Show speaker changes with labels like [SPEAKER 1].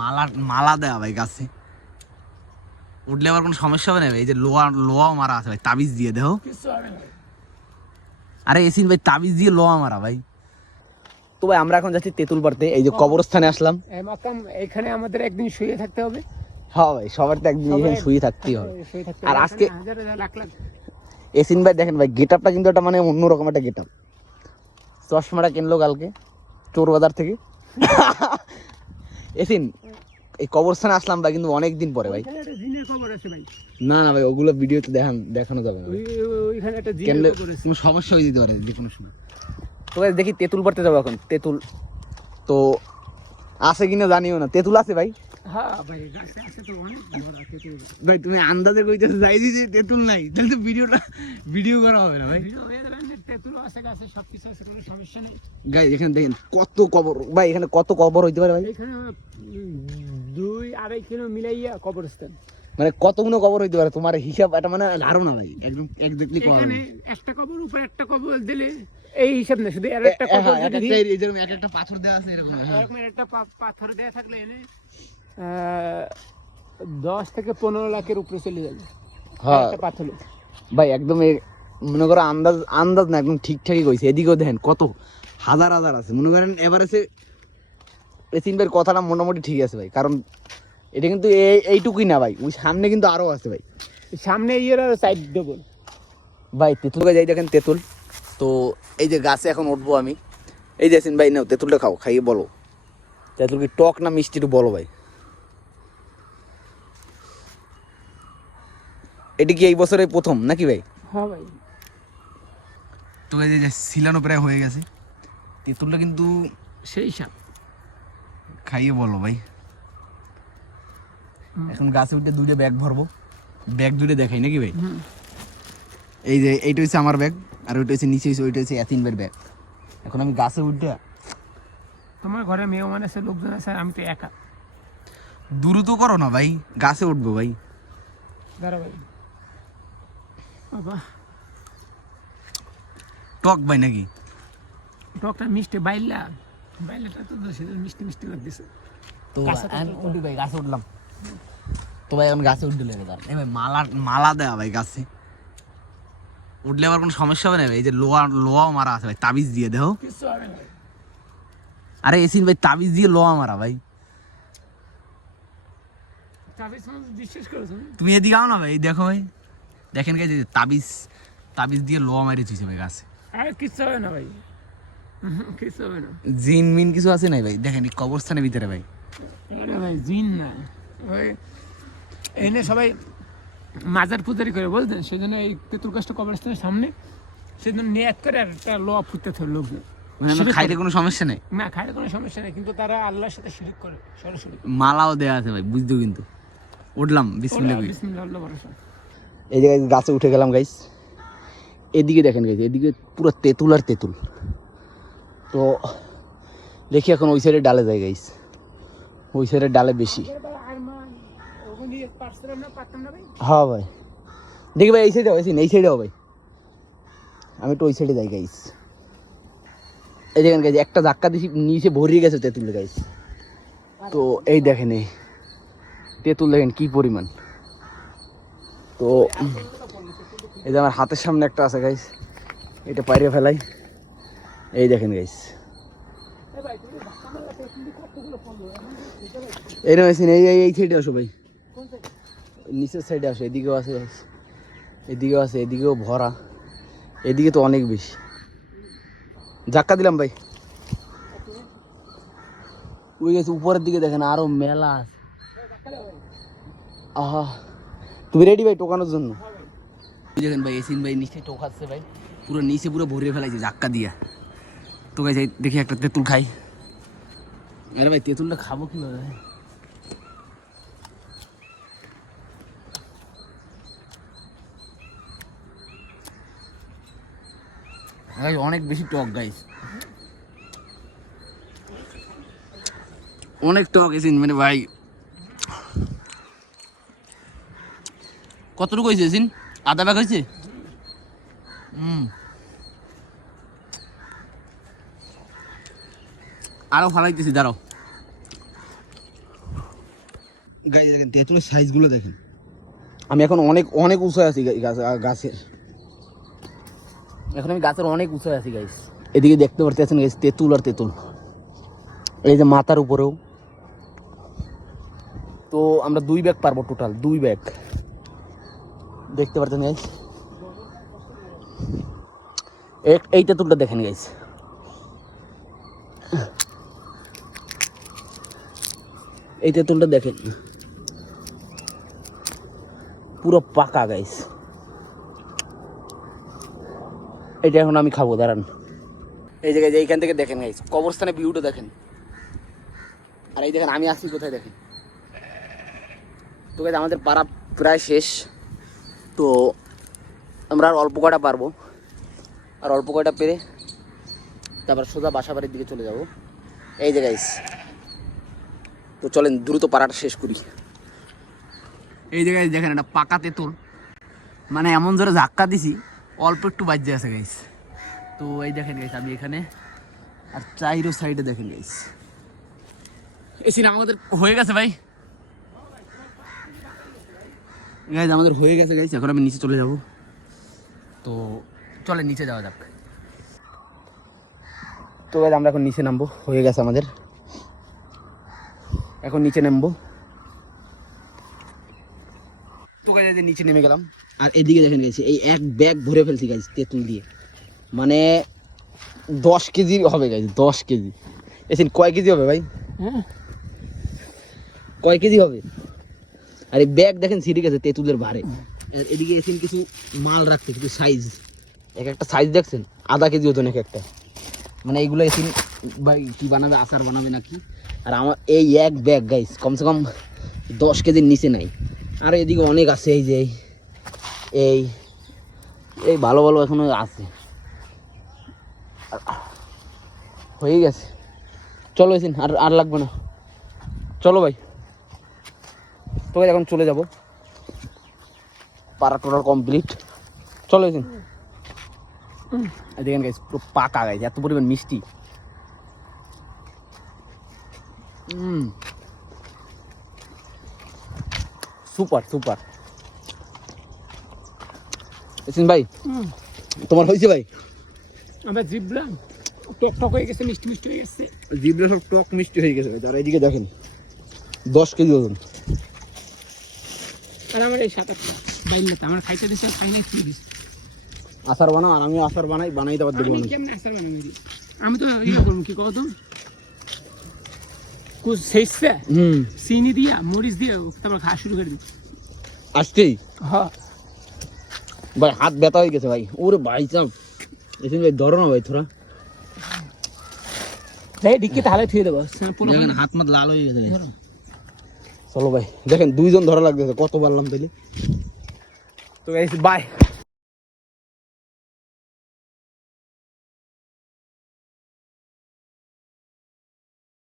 [SPEAKER 1] মালা মালা দেওয়া ভাই গাছে। উঠলে আবার কোনো সমস্যা হবে না ভাই? এই যে লোহা লোহাও মারা আছে ভাই তাবিজ দিয়ে দেহ।
[SPEAKER 2] কিছু হবে না। ভাই।
[SPEAKER 1] আরে এসিন ভাই তাবিজ দিয়ে লোহা মারা ভাই। তো ভাই আমরা এখন যাচ্ছি তেঁতুল পাড়তে। এই যে কবরস্থানে আসলাম।
[SPEAKER 2] এখানে আমাদের একদিন শুয়ে থাকতে হবে।
[SPEAKER 1] হ্যাঁ ভাই সবার তো একদিন এখানে শুয়ে থাকতেই হবে। আর আজকে- এসিন ভাই দেখেন ভাই গেট আপটা কিন্তু একটা মানে অন্যরকম একটা গেট আপ চশমাটা কিনলো কালকে চোর বাজার থেকে। এসিন এই কবরস্থানে আসলাম ভাই কিন্তু অনেক দিন পরে ভাই। না না ভাই ওগুলো ভিডিওতে দেখান দেখানো যাবে না কেন কোনো সমস্যা হয়ে যেতে পারে যে কোনো সময়। তো ভাই দেখি তেঁতুল পড়তে যাব এখন তেঁতুল। তো আছে কিনা জানিও না। তেঁতুল আছে ভাই?
[SPEAKER 2] হ্যাঁ ভাই গাছে আছে তো অনেক বড় তেঁতুল।
[SPEAKER 1] ভাই তুমি আন্দাজে কইতেছো যাই যে তেঁতুল নাই। তাহলে তো ভিডিওটা ভিডিও করা হবে না ভাই।
[SPEAKER 2] ভিডিও যাবে না, তেঁতুল আছে সব কিছু আছে কোনো সমস্যা নেই।
[SPEAKER 1] গাই এখানে দেখেন কত কবর ভাই এখানে কত কবর হইতে পারে ভাই?
[SPEAKER 2] এখানে দুই আড়াই কিলো মিলাইয়া কবরস্থান।
[SPEAKER 1] মানে কতগুলো কবর হইতে পারে? তোমার হিসাব এটা মানে ধারণা ভাই একদম কবর
[SPEAKER 2] এখানে একটা কবর উপরে একটা কবর দিলে এই হিসাব না শুধু এর একটা কবর
[SPEAKER 1] হ্যাঁ, এক
[SPEAKER 2] যদি
[SPEAKER 1] একটা এই যেরকম এক একটা পাথর দেওয়া আছে এরকম হ্যাঁ।
[SPEAKER 2] এরকম একটা পাথর দেয়া থাকলে এনে আহ, দশ থেকে পনেরো লাখের উপরে চলে যাবে।
[SPEAKER 1] হ্যাঁ।
[SPEAKER 2] একটা পাথর।
[SPEAKER 1] ভাই একদম মনে করো আন্দাজ আন্দাজ না একদম ঠিকঠাকই কইছে। এদিকেও দেখেন কত হাজার হাজার আছে। মনে করেন এবার এসিন ভাইয়ের কথাটা মোটামুটি ঠিক আছে ভাই কারণ এটা কিন্তু এই- এইটুকুই না ভাই ওই সামনে কিন্তু আরও আছে ভাই।
[SPEAKER 2] সামনে ইয়ের সাইড দেবো
[SPEAKER 1] ভাই তেঁতুলকে যাই দেখেন তেঁতুল। তো এই যে গাছে এখন উঠবো আমি। এই যে এসিন ভাই নাও তেঁতুলটা খাও খাইয়ে বলো। তেঁতুল কি টক না মিষ্টি একটু বলো ভাই। এটি কি এই বছরে প্রথম নাকি ভাই?
[SPEAKER 2] হ্যাঁ ভাই।
[SPEAKER 1] তো এই যে সিলানো প্রায় হয়ে গেছে। তেঁতুলটা কিন্তু
[SPEAKER 2] সেই সাপ।
[SPEAKER 1] খাইয়ে বলো ভাই। এখন গাছে উঠে দুইটা ব্যাগ ভরবো। ব্যাগ দুটো দেখাই নাকি ভাই? এই যে এইটা হচ্ছে আমার ব্যাগ আর ওইটা হচ্ছে নিচে হচ্ছে ওইটা হচ্ছে এতিনবের ব্যাগ এখন আমি গাছে উঠে
[SPEAKER 2] তোমার ঘরে মেয়ে মানে আছে লোকজন আছে আমি তো একা।
[SPEAKER 1] দ্রুত করো না ভাই গাছে উঠবো ভাই।
[SPEAKER 2] দাঁড়া ভাই। বাবা।
[SPEAKER 1] টক ভাই নাকি?
[SPEAKER 2] টকটা মিষ্টি বাইলা বাইলাটা তো দোষী মিষ্টি মিষ্টি লাগতেছে
[SPEAKER 1] তো
[SPEAKER 2] গাছে তো
[SPEAKER 1] আমি উঠি ভাই গাছে উঠলাম। তো ভাই এখন গাছে উঠতে লেগে দাঁড়ান ভাই মালা মালা দেওয়া ভাই গাছে। উঠলে আবার কোনো সমস্যা হবে না ভাই? এই যে লোহা লোহাও মারা আছে ভাই তাবিজ দিয়ে দেহ।
[SPEAKER 2] কিছু হবে না। ভাই।
[SPEAKER 1] আরে এসিন ভাই তাবিজ দিয়ে লোহা মারা ভাই? তুমি এদিকে আও না ভাই এই দেখো ভাই। দেখেন যে তাবিজ তাবিজ দিয়ে লোয়া মারি থুইছে ভাই গাছে।
[SPEAKER 2] আর কিছু হবে না ভাই। কিছু হবে না।
[SPEAKER 1] জিন মিন কিছু আছে নাই ভাই? দেখেন এই কবরস্থানের ভিতরে ভাই।
[SPEAKER 2] আরে ভাই জিন না। ওই এনে সবাই মাজার পূজারি করে বলতেন সেজন্য এই তেঁতুল গাছটা কবরস্থানের সামনে সেজন্য নিয়াত করে আর একটা লোয়া ফুটতে থাকে লোকজন
[SPEAKER 1] মানে খাইতে কোনো সমস্যা নেই?
[SPEAKER 2] না খাইলে কোনো সমস্যা নেই কিন্তু তারা আল্লাহর সাথে শিরিক করে সরাসরি।
[SPEAKER 1] মালাও দেওয়া আছে ভাই বুঝতেও কিন্তু। উঠলাম বিসমিল্লাহ
[SPEAKER 2] বিসমিল্লাহ আল্লাহ ভরসা।
[SPEAKER 1] এই জায়গায় গাছে উঠে গেলাম গাইস। এদিকে দেখেন গাইস এদিকে পুরো তেঁতুল আর তেঁতুল। তো দেখি এখন ওই সাইডে ডালে যায় গাইস ওই সাইডে ডালে বেশি। হ্যাঁ ভাই দেখি ভাই এই সাইডে এই সাইডেও ভাই। আমি তো ওই সাইডে যাই গাইস এই দেখেন গাইস একটা ধাক্কা দিছি নিচে ভরিয়ে গেছে তেঁতুল গাইস তো এই দেখেন এই তেঁতুল দেখেন কি পরিমাণ। তো এই যে আমার হাতের সামনে একটা আছে গাইস এটা পাইরে ফেলাই। এই দেখেন গাইস এই রয়েছেন এই এই এই সাইডে আসো ভাই। নিচের সাইডে আসো, এদিকেও আছে guys। এদিকেও আছে, এদিকেও ভরা। এদিকে তো অনেক বেশি। ধাক্কা দিলাম ভাই। ওই গেছে উপরের দিকে দেখেন, আরও মেলা আছে। আহা। তুমি রেডি ভাই টোকানোর জন্য? দেখেন ভাই এসিন ভাই নিচে টোকাচ্ছে ভাই। পুরো নিচে পুরো ভরিয়ে ফেলাইছে, ধাক্কা দিয়া। তো গাইছে দেখি একটা তেঁতুল খাই। আরে ভাই তেঁতুলটা খাব কীভাবে অনেক বেশি টক গাইস অনেক টক এসিন মানে ভাই। কতটুকু হয়েছে এসিন? আধা ব্যাগ হয়েছে? হুম। আরও ফালাইতেছি দাঁড়াও। গাছ দেখেন তেঁতুলের সাইজগুলো দেখেন। আমি এখন অনেক অনেক উঁচু আছি গাছের। এখন আমি গাছের অনেক উঁচু আছি গাইস এদিকে দেখতে পারতেছেন গাইস তেঁতুল আর তেঁতুল। এই যে মাথার উপরেও। তো আমরা দুই ব্যাগ পারব টোটাল দুই ব্যাগ। দেখতে পারতেন গাইস এই তেঁতুলটা দেখেন গাইস এই তেঁতুলটা দেখেন। পুরো পাকা গাইস এটা এখন আমি খাব, দাঁড়ান। এই জায়গায় এইখান থেকে দেখেন গাইস কবরস্থানে ভিউটা দেখেন। আর এই দেখেন, আমি আসি কোথায় দেখেন? তো গাইস আমাদের পাড়া প্রায় শেষ। তো আমরা আর অল্প কটা পারব। আর অল্প কয়টা পেরে তারপর সোজা বাসা বাড়ির দিকে চলে যাব। এই যে গাইস তো চলেন, দ্রুত পাড়াটা শেষ করি। এই জায়গায় দেখেন একটা পাকা তেঁতুল। মানে এমন জোরে ধাক্কা দিছি, অল্প একটু বাজ্যে আছে গাইস তো এই দেখেন গাইস আমি এখানে আর চাইরো সাইডে দেখেন গাইস এই সিন আমাদের হয়ে গেছে, ভাই। গাইস আমাদের হয়ে গেছে গাইস এখন আমি নিচে চলে যাব। তো চলে নিচে যাওয়া যাক। তো গাইস আমরা এখন নিচে নামবো, হয়ে গেছে আমাদের। এখন নিচে নামবো। তো যে নিচে নেমে গেলাম। আর এদিকে দেখেন গেছি এই এক ব্যাগ ভরে ফেলছি গাইস তেঁতুল দিয়ে। মানে দশ কেজি হবে গাইস দশ কেজি। এসিন কয় কেজি হবে ভাই?
[SPEAKER 2] হ্যাঁ।
[SPEAKER 1] কয় কেজি হবে? আর এই ব্যাগ দেখেন সিঁড়ি গেছে তেঁতুলের ভারে। এদিকে এসে কিছু মাল রাখছে কিছু সাইজ এক একটা সাইজ দেখছেন? আধা কেজি ওজন এক একটা। মানে এইগুলো এসে ভাই কি বানাবে আচার বানাবে নাকি? আর আমার এই এক ব্যাগ গাইস কমসে কম দশ কেজির নিচে নাই। আর এদিকে অনেক আছে এই যে এই- এই ভালো ভালো এখনও আছে। হয়ে গেছে। চলো এসিন আর আর লাগবে না। চলো ভাই। তো এখন চলে যাব। পাড়া টোটাল কমপ্লিট চলো এসিন দেখেন গাইস পুরো পাকা গাইছে এত পরিমাণ মিষ্টি হুম সুপার সুপার এসিন ভাই তোমার হয়েছে ভাই?
[SPEAKER 2] আমরা জিবলাম টক টক হয়ে গেছে মিষ্টি মিষ্টি হয়ে গেছে।
[SPEAKER 1] জিবলে সব টক মিষ্টি হয়ে গেছে এইদিকে দেখেন দশ কেজি ওজন।
[SPEAKER 2] আর আমার এই সাত আট আমার খাইতে দিছে আর কি দিছে?
[SPEAKER 1] আচার বানাও আর আমি আচার বানাই বানাই দেওয়ার দেবো
[SPEAKER 2] আমি কেমন আসার আমি তো ইয়ে করব কি কত
[SPEAKER 1] হুম।
[SPEAKER 2] চিনি দিয়া মরিচ দিয়া তারপর খাওয়া শুরু করে দিই
[SPEAKER 1] আজকেই
[SPEAKER 2] হ্যাঁ
[SPEAKER 1] ভাই হাত ব্যথা হয়ে গেছে ভাই। ওরে ভাই চাপ। এসিন ভাই ধরো না ভাই থোড়া
[SPEAKER 2] তাই ডিক্কি তাহলে থুয়ে দেবো।
[SPEAKER 1] দেখেন হাত মাত লাল হয়ে গেছে। চলো ভাই দেখেন দুইজন ধরা লাগতেছে কত পারলাম তাইলে। তো বাই